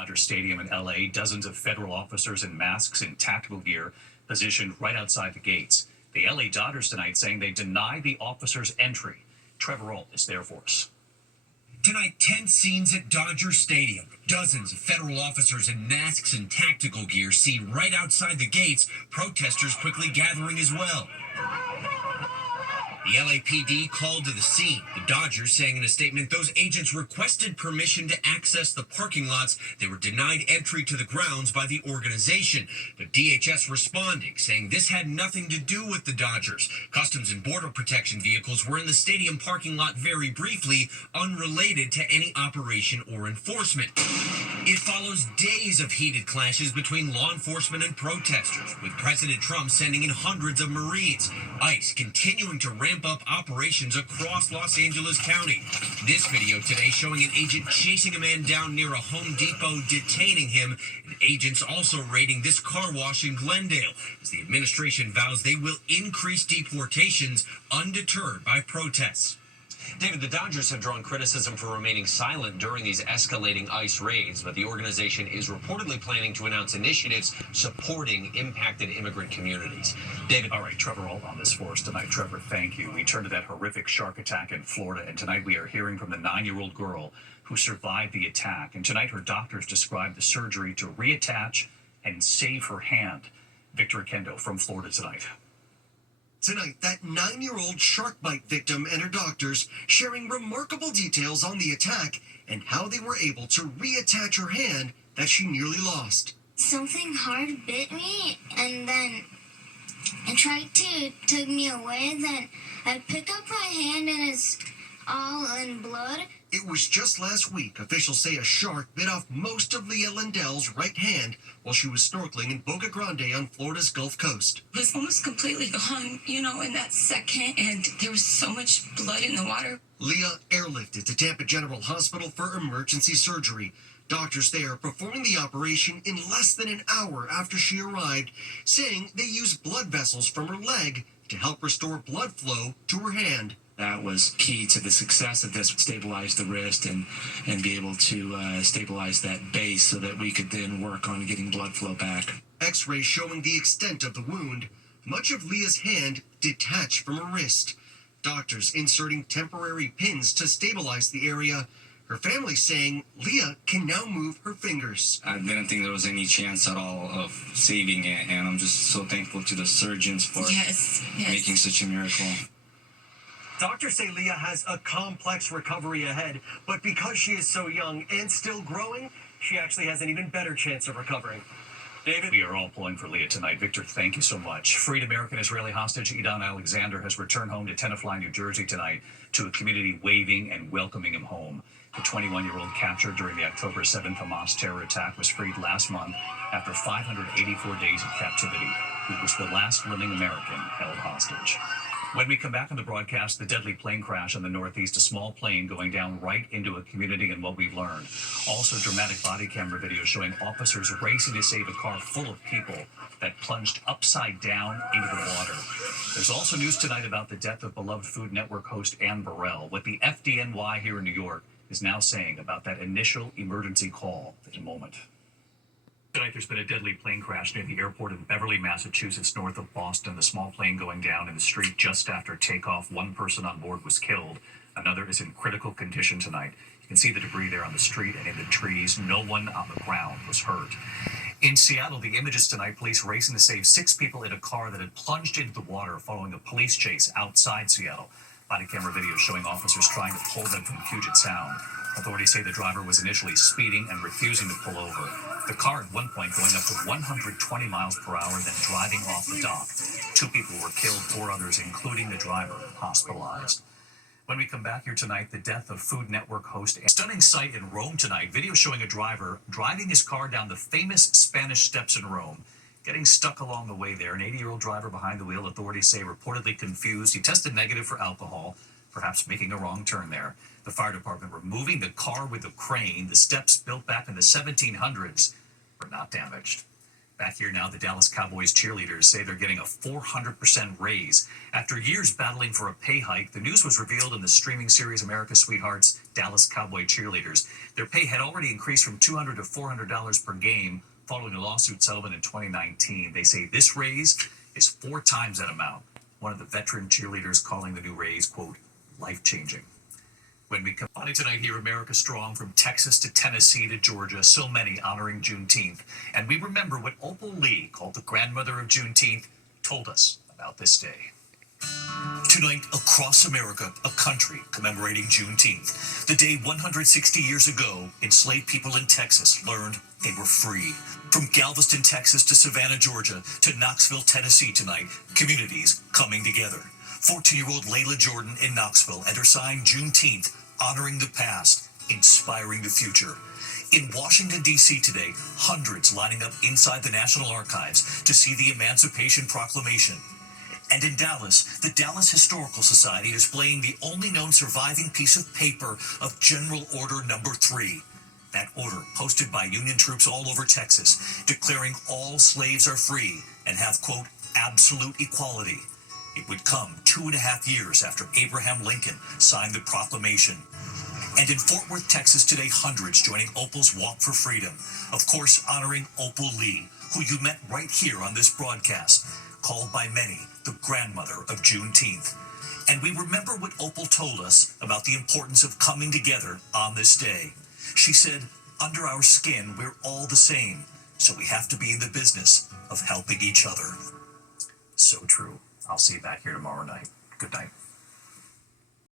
Dodger Stadium in LA, dozens of federal officers in masks and tactical gear positioned right outside the gates. The LA Dodgers tonight saying they deny the officers entry. Trevor Ault is there for us. Tonight, tense scenes at Dodger Stadium. Dozens of federal officers in masks and tactical gear seen right outside the gates, protesters quickly gathering as well. The LAPD called to the scene. The Dodgers saying in a statement those agents requested permission to access the parking lots. They were denied entry to the grounds by the organization. But DHS responding, saying this had nothing to do with the Dodgers. Customs and Border Protection vehicles were in the stadium parking lot very briefly, unrelated to any operation or enforcement. It follows days of heated clashes between law enforcement and protesters, with President Trump sending in hundreds of Marines. ICE continuing to ramp up operations across Los Angeles County. This video today showing an agent chasing a man down near a Home Depot, detaining him, and agents also raiding this car wash in Glendale, as the administration vows they will increase deportations undeterred by protests. David, the Dodgers have drawn criticism for remaining silent during these escalating ICE raids, but the organization is reportedly planning to announce initiatives supporting impacted immigrant communities. David, all right, Trevor Ault on this for us tonight. Trevor, thank you. We turn to that horrific shark attack in Florida, and tonight we are hearing from the 9-year-old girl who survived the attack. And tonight her doctors described the surgery to reattach and save her hand. Victor Akendo from Florida tonight. Tonight, that 9-year-old shark bite victim and her doctors sharing remarkable details on the attack and how they were able to reattach her hand that she nearly lost. Something hard bit me, and then it tried to tug me away. Then I pick up my hand, and it's all in blood. It was just last week officials say a shark bit off most of Leah Lindell's right hand while she was snorkeling in Boca Grande on Florida's Gulf Coast. It was almost completely gone, in that second, and there was so much blood in the water. Leah airlifted to Tampa General Hospital for emergency surgery. Doctors there performing the operation in less than an hour after she arrived, saying they used blood vessels from her leg to help restore blood flow to her hand. That was key to the success of this, stabilize the wrist and be able to stabilize that base so that we could then work on getting blood flow back. X-rays showing the extent of the wound. Much of Leah's hand detached from her wrist. Doctors inserting temporary pins to stabilize the area. Her family saying Leah can now move her fingers. I didn't think there was any chance at all of saving it, and I'm just so thankful to the surgeons for making such a miracle. Doctors say Leah has a complex recovery ahead, but because she is so young and still growing, she actually has an even better chance of recovering. David, we are all pulling for Leah tonight. Victor, thank you so much. Freed American-Israeli hostage Idan Alexander has returned home to Tenafly, New Jersey tonight to a community waving and welcoming him home. The 21-year-old captured during the October 7th Hamas terror attack was freed last month after 584 days of captivity. He was the last living American held hostage. When we come back on the broadcast, the deadly plane crash in the Northeast, a small plane going down right into a community and what we've learned. Also, dramatic body camera video showing officers racing to save a car full of people that plunged upside down into the water. There's also news tonight about the death of beloved Food Network host Ann Burrell, what the FDNY here in New York is now saying about that initial emergency call in a moment. Tonight, there's been a deadly plane crash near the airport in Beverly, Massachusetts, north of Boston. The small plane going down in the street just after takeoff. One person on board was killed. Another is in critical condition tonight. You can see the debris there on the street and in the trees. No one on the ground was hurt. In Seattle, the images tonight, police racing to save 6 people in a car that had plunged into the water following a police chase outside Seattle. Body camera video showing officers trying to pull them from Puget Sound. Authorities say the driver was initially speeding and refusing to pull over. The car at one point going up to 120 miles per hour, then driving off the dock. 2 people were killed, 4 others, including the driver, hospitalized. When we come back here tonight, the death of Food Network host. A stunning sight in Rome tonight. Video showing a driver driving his car down the famous Spanish Steps in Rome. Getting stuck along the way there. An 80-year-old driver behind the wheel, authorities say reportedly confused. He tested negative for alcohol, perhaps making a wrong turn there. The fire department removing the car with a crane. The steps built back in the 1700s were not damaged. Back here now, the Dallas Cowboys cheerleaders say they're getting a 400% raise. After years battling for a pay hike, the news was revealed in the streaming series America's Sweethearts, Dallas Cowboy Cheerleaders. Their pay had already increased from $200 to $400 per game following a lawsuit settlement in 2019. They say this raise is 4 times that amount. One of the veteran cheerleaders calling the new raise, quote, life-changing. When we come on it tonight here, America Strong, from Texas to Tennessee to Georgia, so many honoring Juneteenth. And we remember what Opal Lee, called the grandmother of Juneteenth, told us about this day. Tonight, across America, a country commemorating Juneteenth, the day 160 years ago, enslaved people in Texas learned they were free. From Galveston, Texas to Savannah, Georgia to Knoxville, Tennessee tonight, communities coming together. 14-year-old Layla Jordan in Knoxville and her sign Juneteenth, honoring the past, inspiring the future. In Washington, D.C. today, hundreds lining up inside the National Archives to see the Emancipation Proclamation. And in Dallas, the Dallas Historical Society is displaying the only known surviving piece of paper of General Order Number 3. That order, posted by Union troops all over Texas, declaring all slaves are free and have, quote, absolute equality. It would come 2.5 years after Abraham Lincoln signed the proclamation. And in Fort Worth, Texas today, hundreds joining Opal's Walk for Freedom. Of course, honoring Opal Lee, who you met right here on this broadcast, called by many the grandmother of Juneteenth. And we remember what Opal told us about the importance of coming together on this day. She said, under our skin, we're all the same, so we have to be in the business of helping each other. So true. I'll see you back here tomorrow night. Good night.